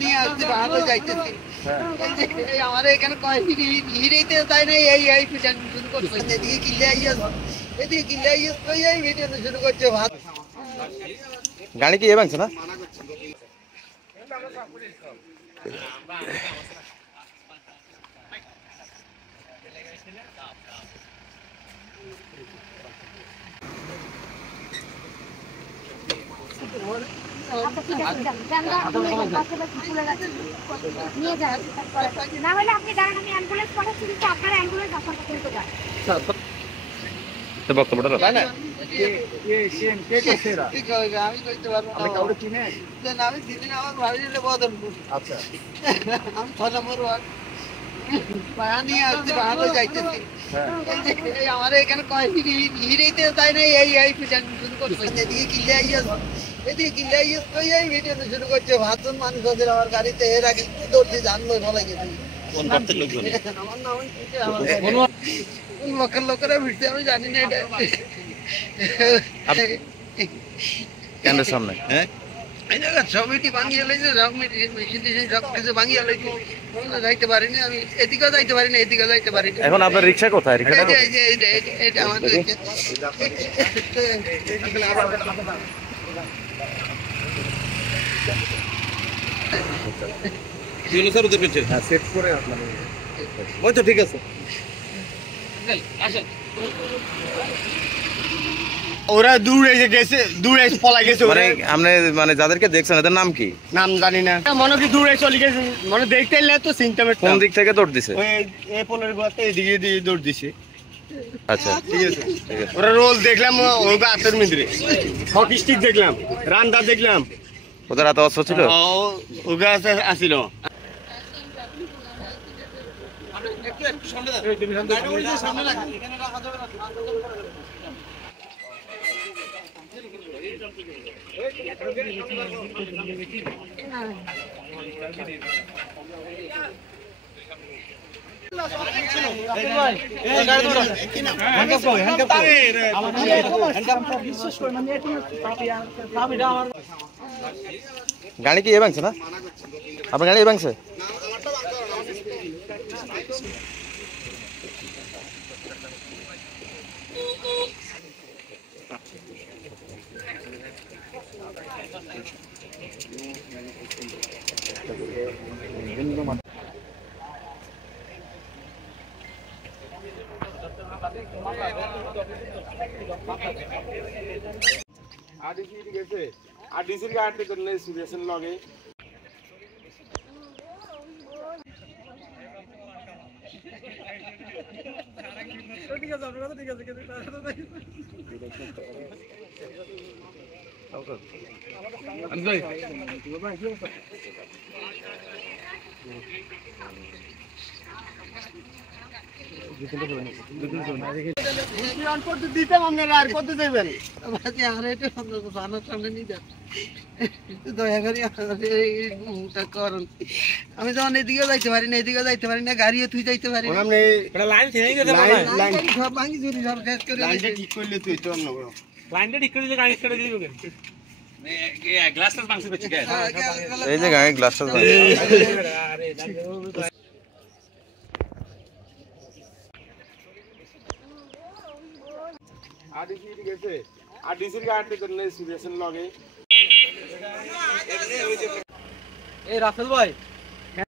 নিয়ে আসছি ভালো যাইতেছি। আমার এখানে হিরেতে তাই না এই পিটান শুরু করছে এদিকে কিলে আইয়াস এই ভিডিও শুরু করছে ভাত গাড়ি কি এ ভাঙছে না বক্তব্যটা আমি কইতে পারবো আমি দিদিন আমার ভাবি বদলপুর আচ্ছা আমি 6 নম্বর ওয়ার্ড নিয়ে আসছি ভালো যাইতেছি। আমার এখানে হিরেতে তাই না এই পিটান শুরু করছে এদিকে কিলে আইয়াস এই ভিডিও শুরু করছে ভাতন মানুষ ওদের আমার গাড়িতে এর আগে দৌড়তে জানলো ভালো গেছে আমার নাম কোন লোকেরা ভিড়তে আমি জানি না এটা ক্যামেরার সামনে হ্যাঁ ছবিটি ভাঙিয়ে লেগেছে সব কিছু ভাঙিয়ে লেগেছে যাইতে পারিনি আমি এদিকেও যাইতে পারিনি এদিকেও যাইতে পারিনি। এখন আপনার রিক্সা কোথায় রিক্সাটা এটা আমাদের স্যার ওদের পেছনে হ্যাঁ সেট করে আপনার ওই তো ঠিক আছে ওরা দূরে গেছে দূরে পলাই গেছে মানে আপনি মানে যাদেরকে দেখছেন এদের নাম কি নাম জানি না মনে কি দূরে চলে গেছে মনে দেখতে এলে তো সিনটমেট কোন দিক থেকে দৌড় দিছে ওই এ পোলের গোয়াতে এদিকে দিয়ে দৌড় দিছে আচ্ছা ঠিক আছে ওরা রোল দেখলাম ওগা হাতের মিদ্রে হকি স্টিক দেখলাম রান্দা দেখলাম ওদের হাতে অস্ত্র ছিল ওগা আসিল গাড়ি কি এ ভাঙছে না আপনার গাড়ি এ ভাঙছে আরডিসির গাড়িতে করলে সিরিয়াসের লগে ঠিক আছে আপনার কথা ঠিক আছে দিতে আপনারা আর কত দেবেন দয়া করে আমি যখন এদিকেও যাইতে পারি না এদিকেও যাইতে পারি না গাড়িও তুই যাইতে পারি না সব ভাঙি চুরি সব শেষ করে ঠিক করলে তুই তো লাইনটা ঠিক করে গাড়ি করে দিয়ে দেবেন গ্লাসটা ভাঙছে বেশি গায় এই যে গাড়ি গ্লাসটা ভাঙছে আরে আরডিসির গাড়িতে করলে সিরিয়াসের লগে এই রাসেল ভাই